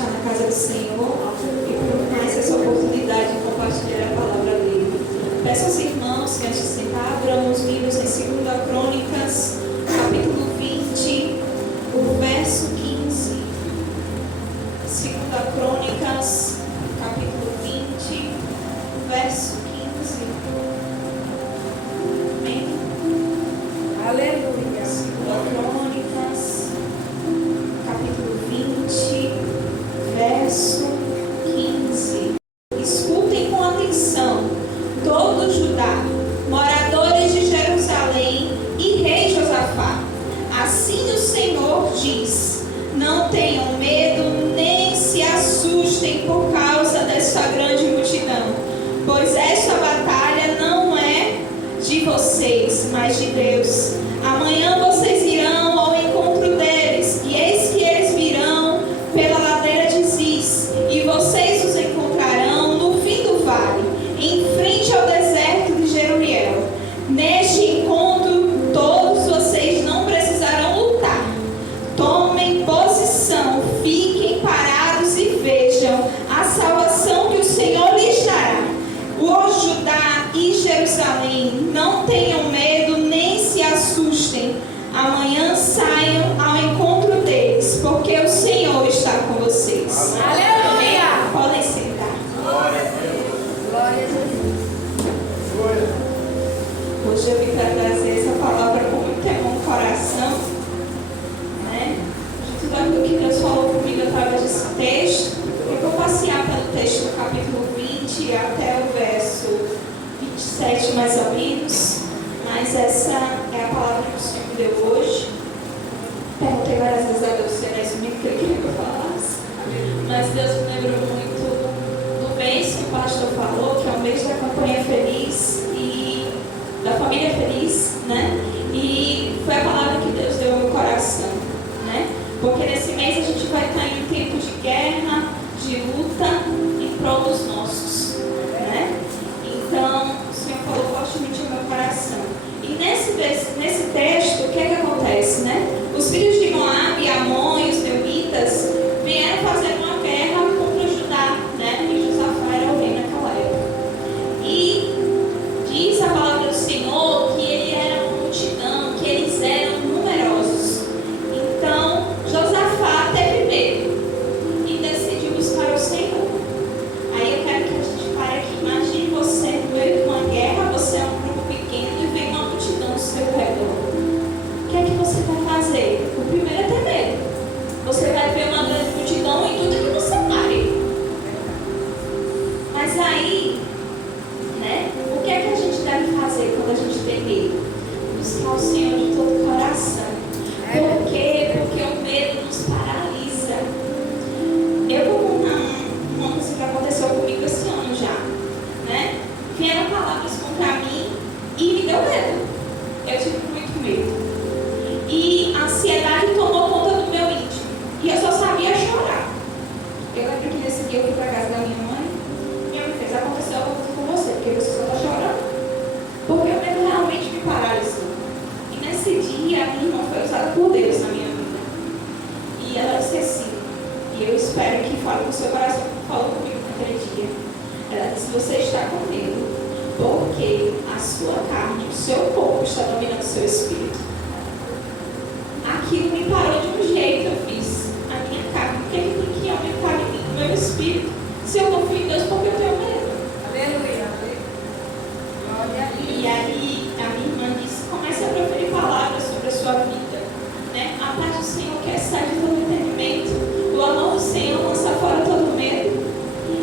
estar na casa do Senhor e por mais essa oportunidade de compartilhar a palavra dele. Peço aos irmãos que antes de sentar, abram os livros em 2 Crônicas, capítulo 20, o verso 15. 2 Crônicas, capítulo 20, verso 15. Amém? Aleluia. 2 Crônicas, capítulo 20, verso 15. Escutem com atenção, todo Judá, moradores de Jerusalém e rei Josafá. Assim o Senhor diz: não tenham medo, nem se assustem por causa dessa grande multidão, pois esta batalha não é de vocês, mas de Deus. Amanhã vocês irão ao encontro deles, e eis que eles virão pela ladeira de Ziz, e vocês os encontrarão no fim do vale, em frente ao deserto de Jeruel. Neste encontro, todos vocês não precisarão lutar. Tomem posição, fiquem parados e vejam a salvação que o Senhor lhes dará. Ó Judá e Jerusalém, não tenham medo nem se assustem. Amanhã saiam ao encontro deles, porque o Senhor está com vocês. Aleluia. Podem sentar. Glória a Jesus. Hoje eu vim para trazer essa palavra com muito temor no coração, né? De tudo aquilo que Deus falou comigo através desse texto. Eu vou passear pelo texto do capítulo 20 até o verso 27, mais ou menos. Mas essa é a palavra que o Senhor me deu hoje. Perguntei várias vezes a Deus se era isso mesmo que Ele queria que eu falasse. Mas Deus me lembrou muito do mês que o pastor falou, que é o mês da campanha feliz e da família feliz, né? E foi a palavra que Deus deu ao meu coração, né? Porque nesse mês a gente vai estar em tempo de guerra, de luta em prol dos nossos, né? Então, o Senhor falou fortemente ao meu coração. E nesse texto, o que é que acontece, né? Os filhos de Moabe, Amon e os Meunitas vieram fazer uma guerra contra Judá, né? E Josafá era o rei naquela época. E diz a palavra do Senhor que ele era uma multidão, que eles eram numerosos. Então, Josafá teve medo e decidiu buscar o Senhor. Aí eu quero que a gente pare aqui. Imagine você no meio de uma guerra, você é um grupo pequeno e vem uma multidão ao seu redor. O que é que você vai fazer? O primeiro é ter medo. Você vai ver uma grande multidão e tudo que você pare. Mas aí, né? O que é que a gente deve fazer quando a gente tem medo? Buscar o Senhor de todo o coração. Por quê? Porque o medo nos paralisa. Eu vou contar uma coisa que aconteceu comigo esse ano já, né? Vieram palavras contra mim e me deu medo. Eu tive muito medo. E a ansiedade tomou conta do meu íntimo. E eu só sabia chorar. Eu lembro que nesse dia eu fui para casa da minha mãe. Minha mãe fez: aconteceu alguma coisa com você, porque você só está chorando. Porque o medo realmente me paralisou. E nesse dia, a minha irmã foi usada por Deus na minha vida. E ela disse assim, e eu espero que fale com o seu coração, que falou comigo naquele dia. Ela disse: você está com medo, porque a sua carne, o seu corpo está dominando o seu espírito. Aquilo me parou de um jeito. Eu fiz: a minha carne, o que é que tem que aumentar em mim, o meu espírito? Se eu confio em Deus, porque eu tenho medo. Aleluia. E aí a minha irmã disse: comece a proferir palavras sobre a sua vida, né? A paz do Senhor que excede todo entendimento, o amor do Senhor lança fora todo medo.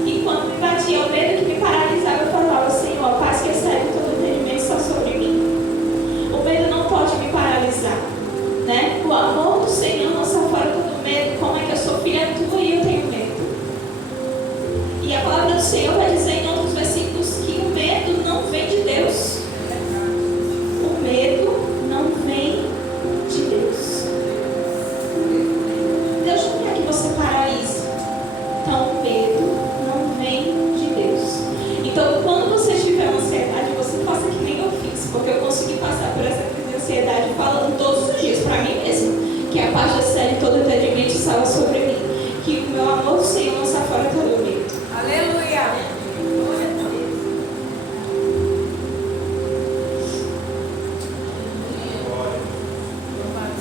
E quando me batia o medo que me paralisava, eu falava: Senhor, a paz que excede todo entendimento está sobre mim. O medo não pode me paralisar, né? O amor do Senhor lança fora todo medo. Como é que eu sou filha tua e eu tenho medo? E a palavra do Senhor vai dizer em outros versículos que o medo não vem de Deus. O medo não vem de Deus. Deus não quer que você paralise. Então o medo não vem de Deus. Então quando você tiver ansiedade, você faça que nem eu fiz. Porque eu consegui passar por essa crise de ansiedade falando todos os dias para mim mesmo que a paz excede todo entendimento estava sobre mim. Que o meu amor Senhor lançar fora todo medo. Aleluia.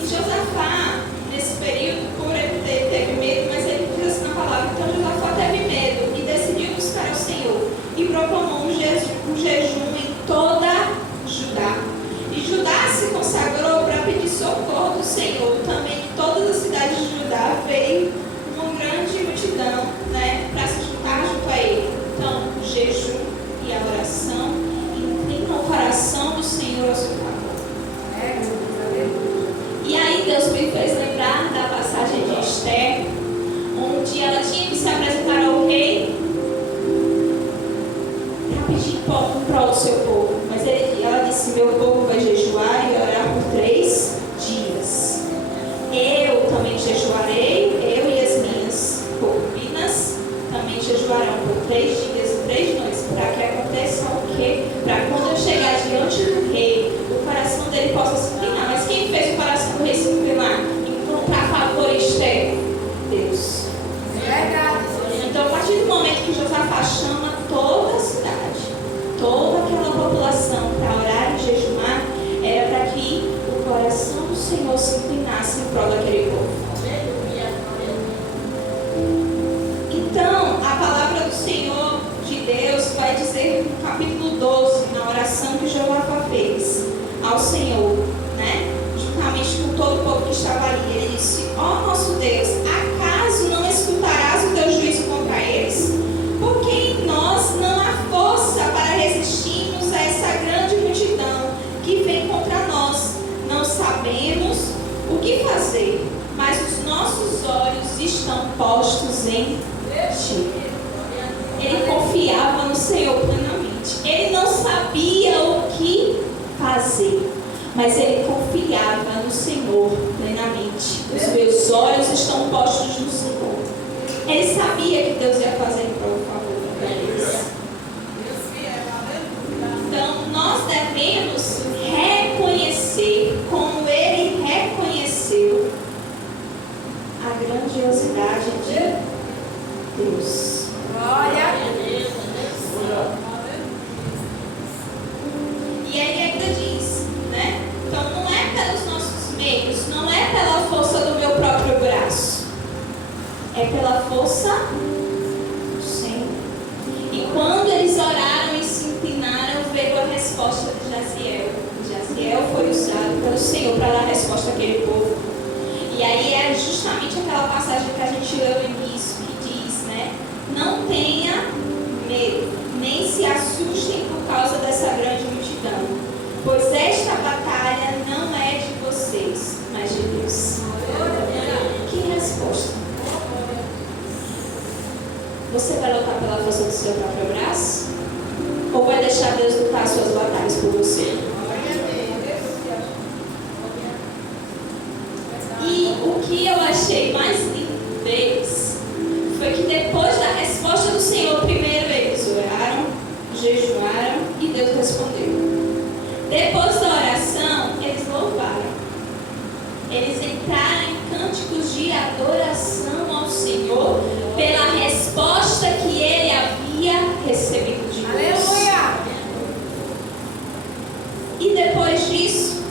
E Josafá, nesse período, por ele teve medo, mas ele diz assim na palavra, então Josafá teve medo e decidiu buscar ao Senhor e proclamou um jejum em toda Judá. E Judá se consagrou para pedir socorro do Senhor. Também de todas as cidades de Judá veio uma grande multidão, né, para se juntar junto a ele. Então, o jejum e a oração inclinam o coração do Senhor ao seu favor. E aí Deus me fez lembrar da passagem de Esther, onde ela tinha que se apresentar ao rei para pedir em prol do seu povo. Mas ela disse, meu povo vai jejuar e orar por 3 dias. Eu também jejuarei, eu e as minhas concubinas também jejuarão por 3 dias e 3 noites, para que aconteça o quê? Para quando eu chegar diante do rei, o coração dele possa se inclinar. Mas quem fez o coração do rei se inclinar? Encontrar favor em Esther? Deus. Verdade. Então, a partir do momento que Josafá chama toda a cidade, toda aquela população para orar e jejuar, era para que o coração do Senhor se inclinasse em prol daquele povo. Então, a palavra do Senhor de Deus vai dizer no capítulo 12, na oração que Josafá fez ao Senhor, né? Juntamente com todo o povo que estava ali. Ele disse, ó nosso Deus, acaso não escutarás o teu juízo contra eles? Porque em nós não há força para resistirmos a essa grande multidão que vem contra nós. Não sabemos o que fazer, mas os nossos olhos estão postos em Ti. Ele confiava no Senhor plenamente. Ele não sabia o que fazer, mas ele confiava no Senhor plenamente. Os meus olhos estão postos no Senhor. Ele sabia que Deus ia fazer em favor deles. Então, nós devemos reconhecer, como ele reconheceu, a grandiosidade de Deus. Glória. E aí ainda diz, né? Então não é pelos nossos meios, não é pela força do meu próprio braço, é pela força do Senhor. E quando eles oraram e se inclinaram, veio a resposta de Jaziel. Jaziel foi usado pelo Senhor para dar a resposta àquele povo. E aí é justamente aquela passagem que a gente leu no início, que diz, né? Não tenha medo, nem se assustem por causa dessa grande multidão, pois esta batalha não é de vocês, mas de Deus. Que resposta! Você vai lutar pela força do seu próprio braço? Ou vai deixar Deus lutar as suas batalhas por você? E o que eu achei mais lindo deles foi que depois da resposta do Senhor, primeiro eles oraram, jejuaram e Deus respondeu. Depois da oração, eles louvaram. Eles entraram em cânticos de adoração ao Senhor pela resposta que ele havia recebido de Deus. Aleluia. E depois disso,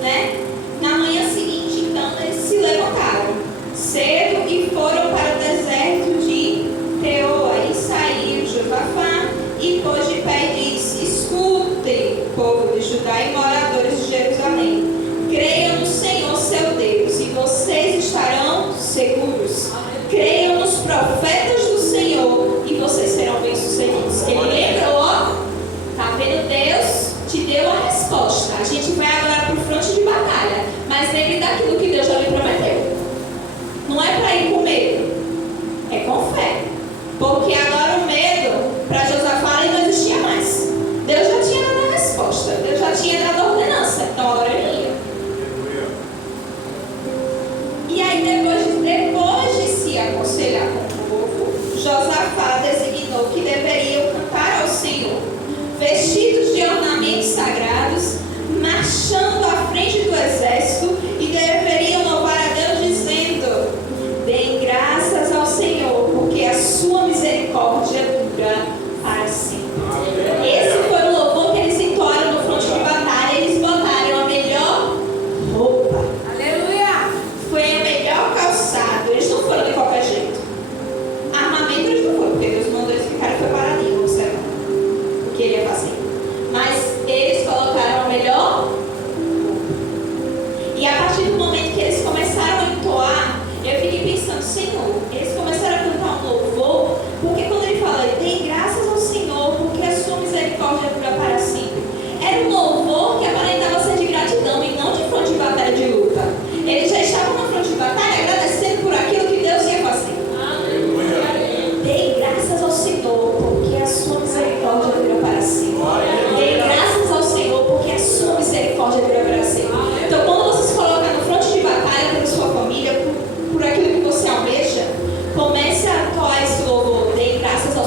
né, na manhã seguinte, então, eles se levantaram cedo e foram para o deserto de Teoa. E saiu Josafá e pôs de pé e disse: escutem, povo de Judá e moradores de Jerusalém, creiam no Senhor seu Deus e vocês estarão seguros. Creiam nos profetas do Senhor e vocês serão bem-sucedidos. Ele lembrou, ó, tá vendo? Deus te deu a resposta. A gente vai agora para o fronte de batalha, mas lembre daquilo que Deus já lhe prometeu. Não é para ir com medo, é com fé. Porque agora o medo para Josafá não existia mais. Deus já tinha dado a resposta, Deus já tinha dado a ordenança, então agora ele ia. E aí depois de se aconselhar com o povo, Josafá designou que deveriam cantar ao Senhor, vestidos de ornamentos sagrados, marchando à frente do exército, e deveriam louvar a Deus dizendo: deem graças ao Senhor,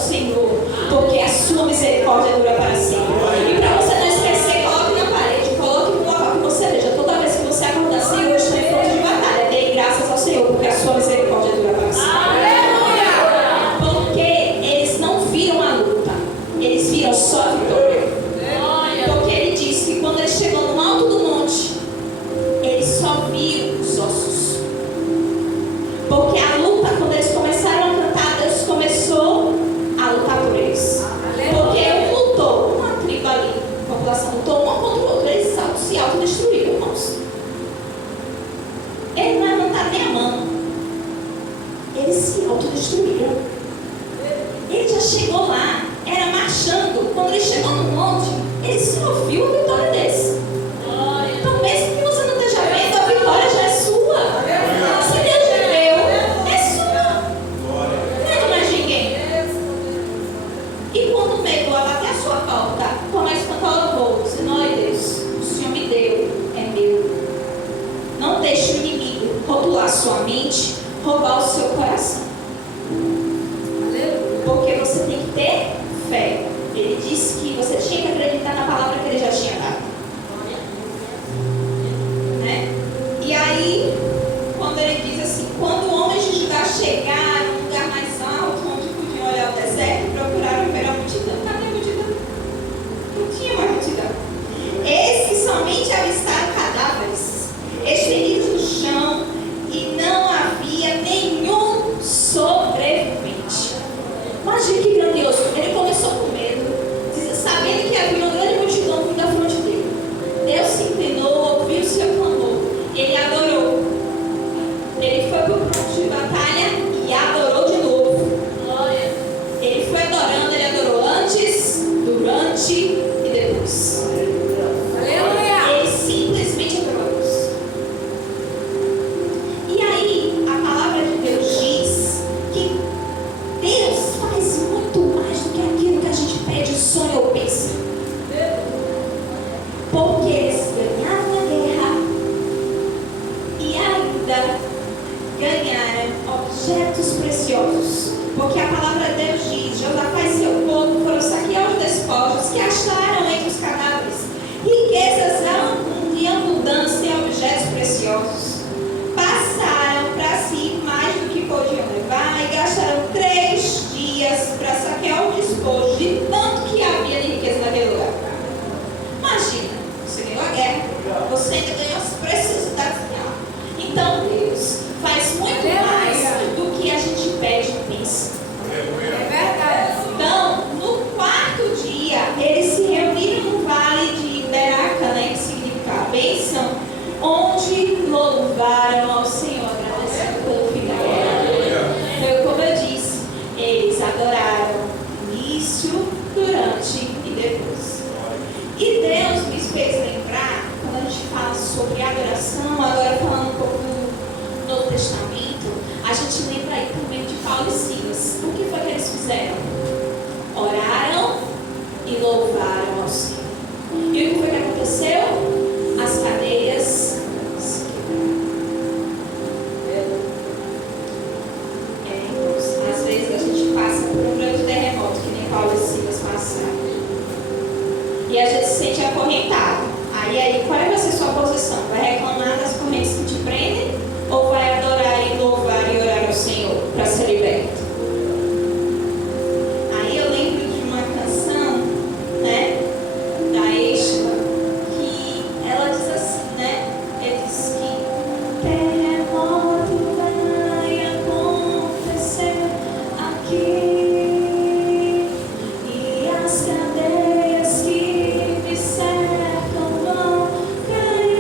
Senhor, porque a sua misericórdia dura para sempre. E para você não esquecer, coloque na parede, coloque no local que você veja. Toda vez que você acordar, Senhor, eu estou em fronte de batalha. Dê graças ao Senhor, porque a sua misericórdia dura para sempre. Porque eles não viram a luta, eles viram só a vitória. Porque ele disse que quando ele chegou no alto do monte, ele só viu os ossos. Porque a luta, quando eles começaram a cantar, Deus começou a lutar por eles. Porque lutou, uma tribo ali, a população lutou uma contra o outro, eles se autodestruíram, irmãos. Ele não levantaram nem a mão, eles se autodestruíram. Ele já chegou lá, era marchando. Quando ele chegou no monte, ele só viu a vitória deles. Então, mesmo que você não esteja vendo, a vitória já é sua. Se Deus já deu, é sua. Não é de mais ninguém. E quando o medo bater a sua porta, começa a cantar louvor, dizendo: olha Deus, o Senhor me deu, é meu. Não deixe o inimigo rotular sua mente, roubar o seu coração. Porque você tem que ter fé. Ele disse que você tinha que acreditar na palavra que ele já tinha dado. Né? E aí, quando ele diz assim: quando homens de Judá chegaram no lugar mais alto, onde podiam olhar o deserto, procuraram ver a multidão. Cadê a multidão? Não tinha mais multidão. Eis que somente avistaram cadáveres estendidos no chão, e não havia nenhum sobrevivente. Imagina que grandioso. Ele começou com medo, sabendo que havia uma grande multidão vindo à frente dele. Deus se inclinou, ouviu o seu clamor. Ele adorou. Ele foi para o campo de batalha e adorou de novo. Ele foi adorando, ele adorou antes, durante e depois. Ele simplesmente adorou Deus. E aí, a palavra de Deus diz que Deus faz muito mais do que aquilo que a gente pede, sonha ou pensa. Porque eles ganharam a guerra e ainda ganharam objetos preciosos. Porque a palavra de Deus diz: Josafá e seu povo foram saquear os despojos que acharam entre os cadáveres, riquezas e abundância e objetos preciosos. Passaram para si mais do que podiam levar e gastaram 3 dias para saquear o despojo de tanto que havia de riqueza naquele lugar. Imagina, você ganhou a guerra, você ainda ganhou as preciosidades dela. Então Deus faz muito mais do que a gente pede e pensa. É verdade. Então, no 4º dia, eles se reuniram no vale de Beraca, né, que significa bênção, onde louvaram ao Senhor, agradecendo pelo fim da guerra. Foi como eu disse, eles adoraram início, durante e depois. E Deus me fez lembrar, quando a gente fala sobre adoração, agora falando um pouco do Novo Testamento, a gente lembra aí também de Paulo e Silas. O que foi que eles fizeram? Oraram e louvaram ao Senhor. E o que foi que aconteceu? As cadeias se quebraram. Às vezes a gente passa por um grande terremoto, que nem Paulo e Silas passaram. E a gente se sente acorrentado. Aí, qual vai ser sua posição? Vai reclamar das correntes que te prendem? Ou vai adorar e louvar e orar ao Senhor para ser liberto? Aí eu lembro de uma canção, né, da Extra, que ela diz assim, né? Ele diz que terremoto vai acontecer aqui, e as cadeias que me cercam vão cair.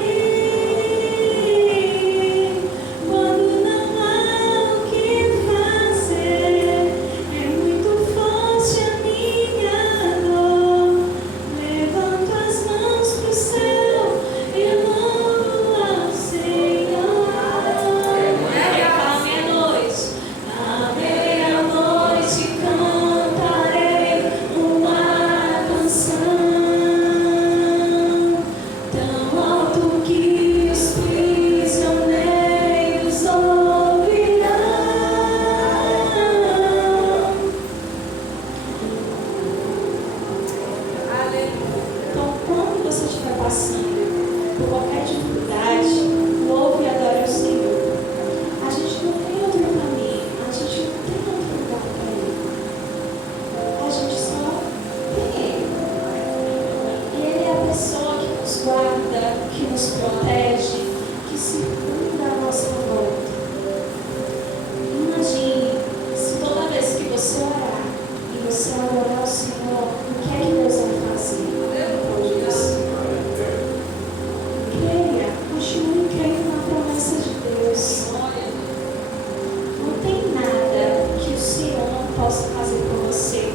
possa fazer por você.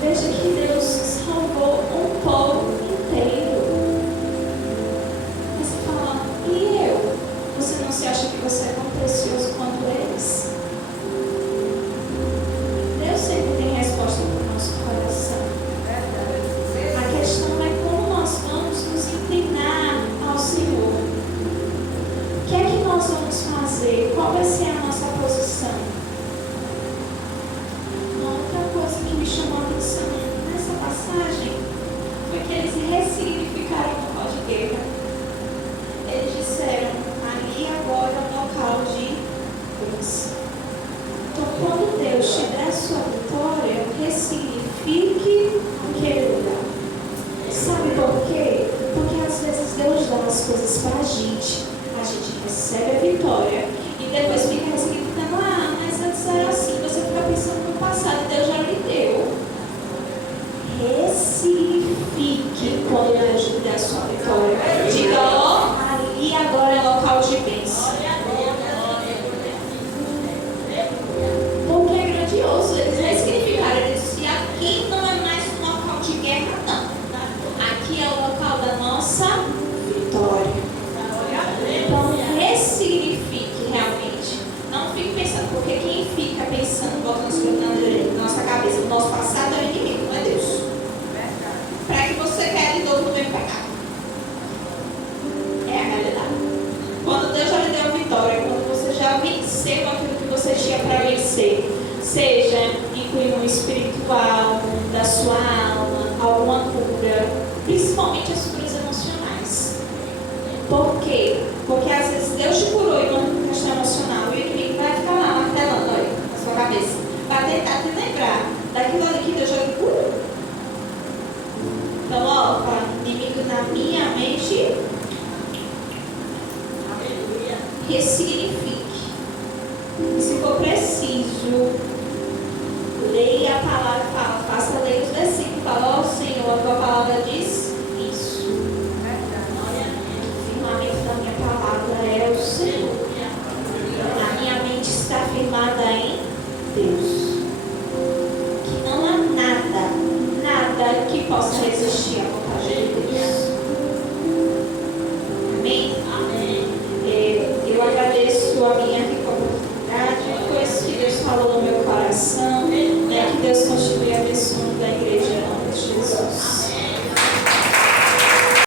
Veja que Deus salvou um povo inteiro. Você fala, e eu? Você não se acha que você é tão precioso quanto eles? Deus sempre tem resposta para o nosso coração. A questão é como nós vamos nos inclinar ao Senhor. O que é que nós vamos fazer? Qual vai ser a nossa posição? Uma outra coisa que me chamou a atenção nessa passagem foi que eles ressignificaram o local de guerra. Eles disseram, ali agora é o local de bênção. Então, quando Deus te der a sua vitória, ressignifique aquele lugar. Sabe por quê? Porque às vezes Deus dá as coisas para a gente recebe a vitória e depois fica ressignificando, mas antes era assim, você fica pensando no passado, Deus já lhe deu. Ressignifique quando Deus lhe der a sua vitória. Diga, ali agora é local de bênção. Porque é grandioso, eles ressignificaram, eles disseram, aqui não é mais um local de guerra, não. Aqui é o local da nossa vitória. Então, ressignifique realmente. Não fique pensando, porque quem fica pensando, botando os na nossa cabeça, no nosso passado é o inimigo, não é Deus. Para que você quer de novo no mesmo pecado. É a realidade. Quando Deus já lhe deu a vitória, quando você já venceu aquilo que você tinha para vencer, seja incluindo o espiritual, da sua alma, alguma cura, principalmente as curas emocionais. Por quê? Porque às vezes Deus te curou em uma questão emocional e o inimigo vai ficar lá martelando aí na sua cabeça. Vai tentar te lembrar daquilo ali que Deus já lhe curou. Então, para o inimigo na minha mente, ressignifique. E se for preciso, leia a palavra e fala.